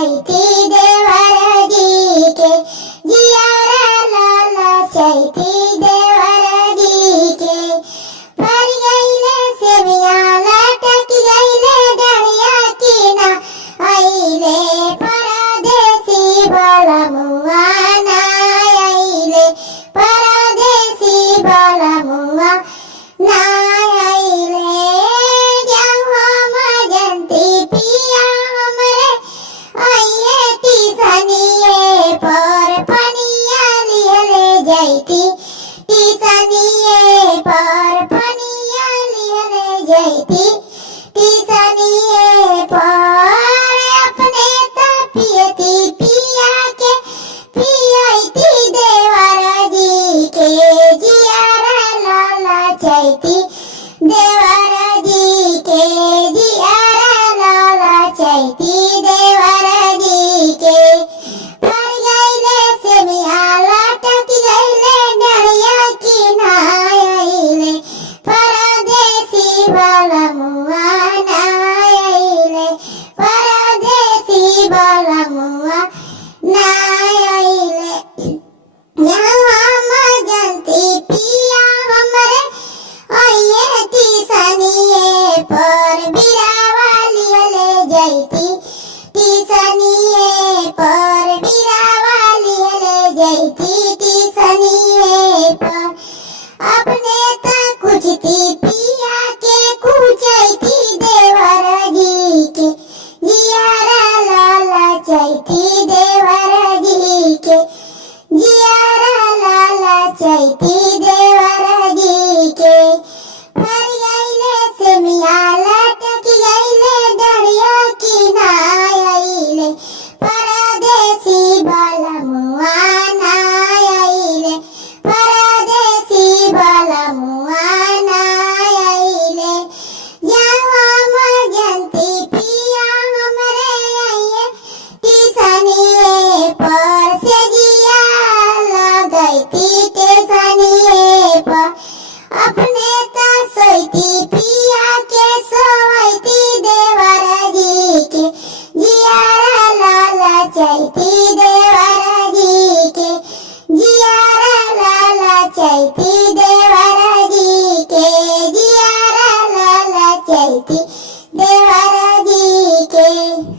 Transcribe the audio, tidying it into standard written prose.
चैती देवर जी के जियारा लाला चैती देवर जी के पर गईले सेविया लटक गईले डरिया कीना आईले परदेसी बलमुआ ना आईले परदेसी बलमुआ ना आईले जाऊं हम जंती पिया हमरे आइए टीसनिए पर पनिया लिहले जैती टीसनिए पर पनिया लिहले जैती टीसनिए पर अपने तपियती पिया के पियती देवर जी के जियारा लाला चैती देवर जी के जियारा लाला चैती देवर जी के पर गईले सेमिया लटक गईले डरिया कीना आईले परदेसी बलमुआ ना आईले परदेसी बलमुआ ना आईले यहाँ जंती पिया हमरे आइए टीसनिए पर बिरावा लिहले जैती टीसनिए पर बिरावा लिहले जैती टीसनिए पर अपने तक कुछ थी पिया के कुचैती देवर जी के जियारा लाला चैती देवर जी के जियारा लाला चैती देवर जी के पर गईले सेमिया लटक गईले डरिया कीना आईले परदेसी बलमुआ ना आईले परदेसी बलमुआ ना आईले जाऊं हम जंती पिया हमरे आइए टीसनिए पर से जिया लगैती टीसनिए पर अपने सोईती पिया के सोईती देवर जी के जियारा लाला चैती